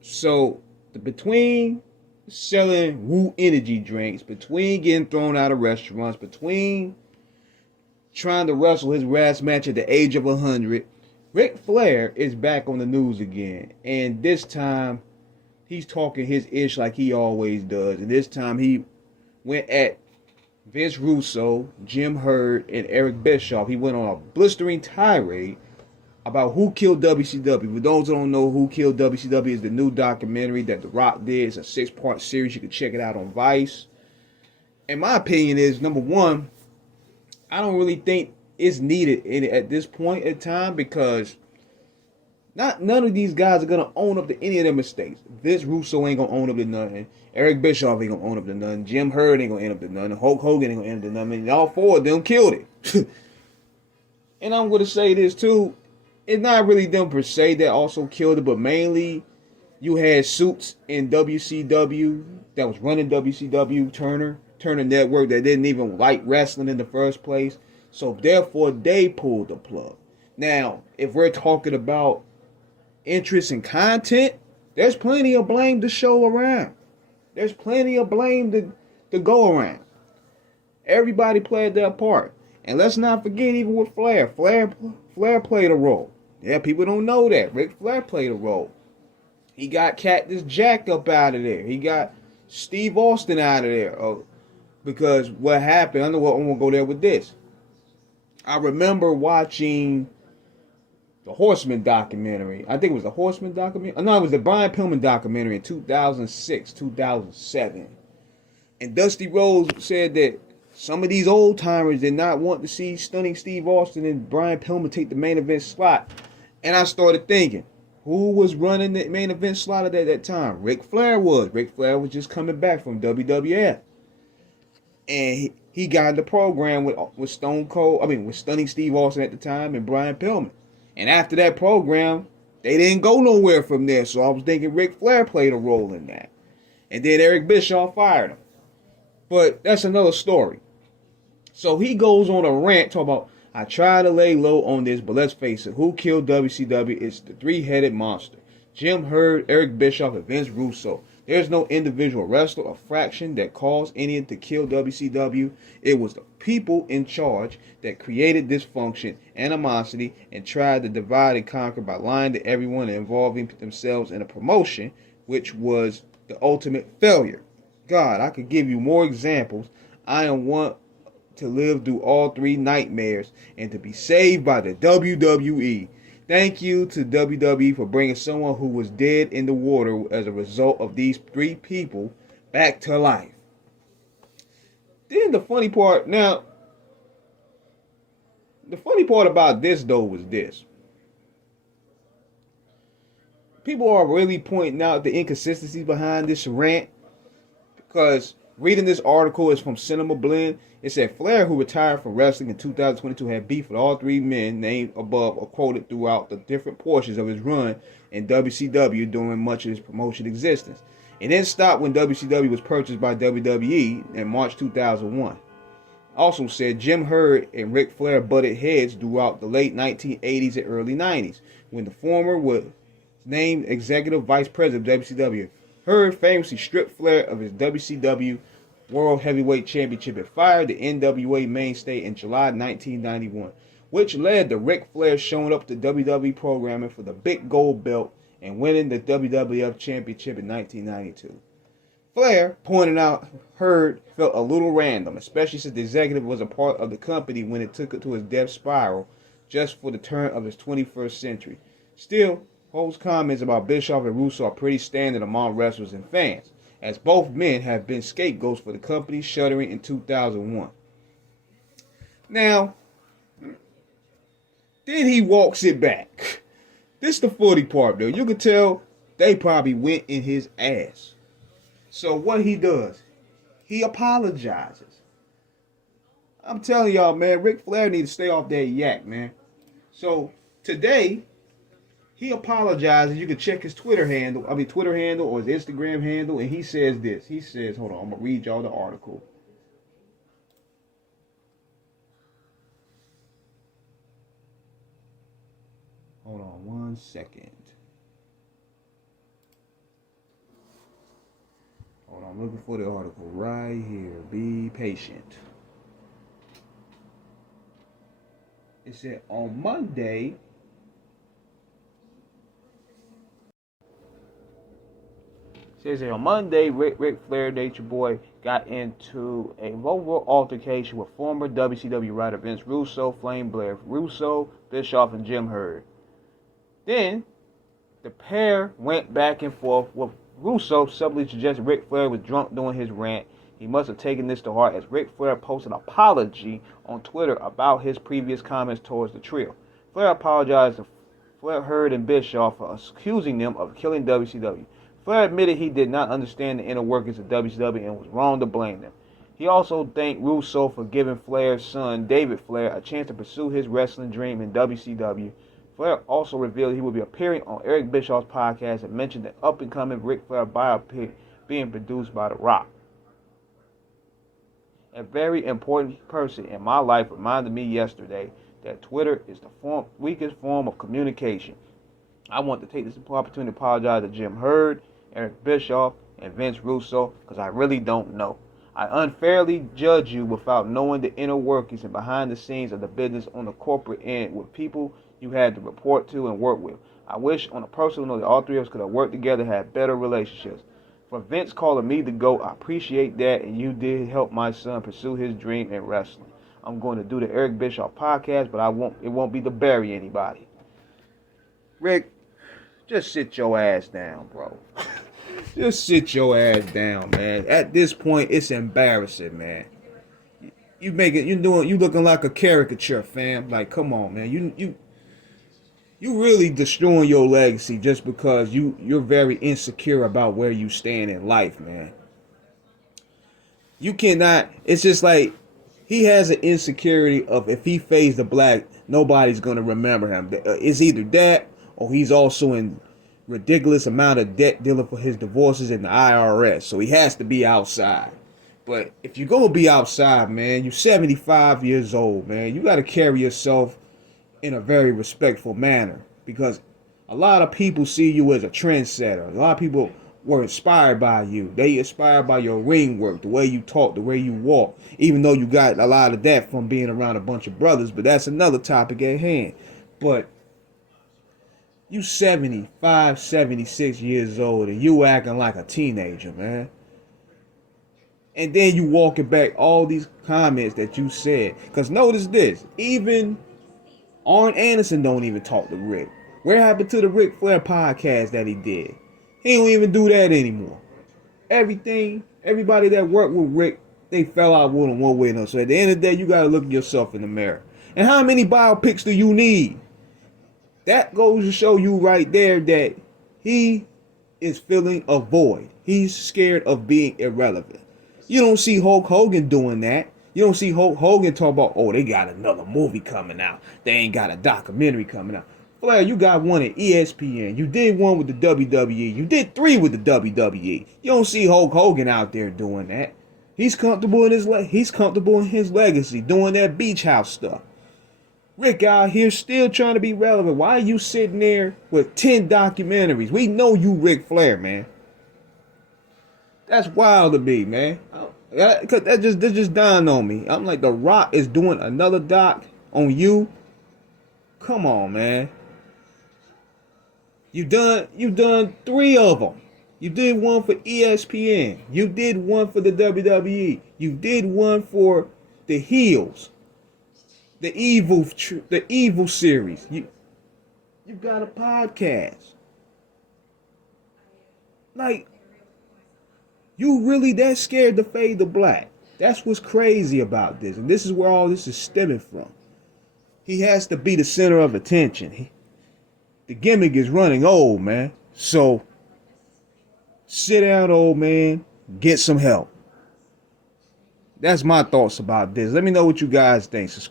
So between selling Woo energy drinks, between getting thrown out of restaurants, between trying to wrestle his last match at the age of 100, Ric Flair is back on the news again. And this time, he's talking his ish like he always does. And this time, he went at Vince Russo, Jim Herd, and Eric Bischoff. He went on a blistering tirade about who killed WCW. For those who don't know, Who Killed WCW is the new documentary that The Rock did. It's a 6-part series. You can check it out on Vice. And my opinion is, number one, I don't really think it's needed at this point in time because none of these guys are gonna own up to any of their mistakes. Vince Russo ain't gonna own up to nothing. Eric Bischoff ain't gonna own up to nothing. Jim Herd ain't gonna own up to nothing. Hulk Hogan ain't gonna own up to nothing. And all four of them killed it. And I'm gonna say this too. It's not really them per se that also killed it, but mainly you had suits in WCW that was running WCW, Turner Network, that didn't even like wrestling in the first place. So therefore they pulled the plug. Now, if we're talking about interest and content, there's plenty of blame to show around. There's plenty of blame to go around. Everybody played their part. And let's not forget, even with Flair. Flair played a role. Yeah, people don't know that. Ric Flair played a role. He got Cactus Jack up out of there. He got Steve Austin out of there. Because what happened, I'm going to go there with this. I remember watching the Horseman documentary. I think it was the Horseman documentary. No, it was the Brian Pillman documentary in 2006, 2007. And Dusty Rhodes said that some of these old timers did not want to see Stunning Steve Austin and Brian Pillman take the main event slot. And I started thinking, who was running the main event slot at that time? Ric Flair was. Ric Flair was just coming back from WWF. And he got in the program with with Stunning Steve Austin at the time and Brian Pillman. And after that program, they didn't go nowhere from there. So I was thinking Ric Flair played a role in that. And then Eric Bischoff fired him. But that's another story. So he goes on a rant talking about, I try to lay low on this, but let's face it, who killed WCW? It's the three-headed monster. Jim Herd, Eric Bischoff, and Vince Russo. There's no individual wrestler or fraction that caused anyone to kill WCW. It was the people in charge that created dysfunction, animosity, and tried to divide and conquer by lying to everyone and involving themselves in a promotion, which was the ultimate failure. God, I could give you more examples. I am one to live through all three nightmares and to be saved by the WWE. Thank you to WWE for bringing someone who was dead in the water as a result of these three people back to life. Then the funny part about this though was this. People are really pointing out the inconsistencies behind this rant because reading this article is from Cinema Blend. It said Flair, who retired from wrestling in 2022, had beef with all three men named above or quoted throughout the different portions of his run in WCW during much of his promotion existence. It then stopped when WCW was purchased by WWE in March 2001. Also said Jim Herd and Ric Flair butted heads throughout the late 1980s and early 90s, when the former was named executive vice president of WCW. Herd famously stripped Flair of his WCW World Heavyweight Championship and fired the NWA mainstay in July 1991, which led to Ric Flair showing up to WWE programming for the big gold belt and winning the WWF Championship in 1992. Flair pointed out Herd felt a little random, especially since the executive was a part of the company when it took it to his death spiral just for the turn of his 21st century. Still, Ho's comments about Bischoff and Russo are pretty standard among wrestlers and fans, as both men have been scapegoats for the company shuttering in 2001. Now, then he walks it back. This is the funny part, though. You can tell they probably went in his ass. So what he does, he apologizes. I'm telling y'all, man, Ric Flair needs to stay off that yak, man. So today, he apologizes. You can check his Twitter handle or his Instagram handle, and he says this. He says, hold on, I'm going to read y'all the article. Hold on one second. I'm looking for the article right here. Be patient. It said on Monday. Says on Monday, Ric Flair, Nature Boy, got into a verbal altercation with former WCW writer Vince Russo, Flame Blair Russo, Bischoff, and Jim Herd. Then, the pair went back and forth with Russo subtly suggested Ric Flair was drunk during his rant. He must have taken this to heart as Ric Flair posted an apology on Twitter about his previous comments towards the trio. Flair apologized to Flair, Herd, and Bischoff for accusing them of killing WCW. Flair admitted he did not understand the inner workings of WCW and was wrong to blame them. He also thanked Russo for giving Flair's son, David Flair, a chance to pursue his wrestling dream in WCW. Flair also revealed he would be appearing on Eric Bischoff's podcast and mentioned the up-and-coming Ric Flair biopic being produced by The Rock. A very important person in my life reminded me yesterday that Twitter is the weakest form of communication. I want to take this opportunity to apologize to Jim Herd, Eric Bischoff, and Vince Russo because I really don't know. I unfairly judge you without knowing the inner workings and behind the scenes of the business on the corporate end with people you had to report to and work with. I wish on a personal note that all three of us could have worked together and had better relationships. For Vince calling me the GOAT, I appreciate that, and you did help my son pursue his dream in wrestling. I'm going to do the Eric Bischoff podcast, but it won't be to bury anybody. Rick, just sit your ass down, bro. Just sit your ass down, man. At this point, it's embarrassing, man. You looking like a caricature, fam. Like, come on, man. You really destroying your legacy just because you're very insecure about where you stand in life, man. You cannot. It's just like he has an insecurity of if he fades the black, nobody's gonna remember him. It's either that or he's also in ridiculous amount of debt dealing for his divorces in the IRS, so he has to be outside. But if you're gonna be outside, man, you're 75 years old, man. You got to carry yourself in a very respectful manner because a lot of people see you as a trendsetter. A lot of people were inspired by you. They inspired by your ring work, the way you talk, the way you walk, even though you got a lot of that from being around a bunch of brothers, but that's another topic at hand. But you 75, 76 years old and you acting like a teenager, man. And then you walking back all these comments that you said. Because notice this, even Arn Anderson don't even talk to Rick. Where happened to the Ric Flair podcast that he did? He don't even do that anymore. Everybody that worked with Rick, they fell out with him one way or another. So at the end of the day, you got to look at yourself in the mirror. And how many biopics do you need? That goes to show you right there that he is filling a void. He's scared of being irrelevant. You don't see Hulk Hogan doing that. You don't see Hulk Hogan talk about, oh, they got another movie coming out. They ain't got a documentary coming out. Flair, you got one at ESPN. You did one with the WWE. You did 3 with the WWE. You don't see Hulk Hogan out there doing that. He's comfortable in his legacy, doing that beach house stuff. Rick out here still trying to be relevant. Why are you sitting there with 10 documentaries? We know you Ric Flair, man. That's wild to me, man. Cause that just dawned on me. I'm like, The Rock is doing another doc on you. Come on, man. You done 3 of them. You did one for ESPN. You did one for the WWE. You did one for the Heels. The evil series. You got a podcast. Like, you really that scared to fade the black? That's what's crazy about this. And this is where all this is stemming from. He has to be the center of attention. The gimmick is running old, man. So, sit down, old man. Get some help. That's my thoughts about this. Let me know what you guys think. Subscribe.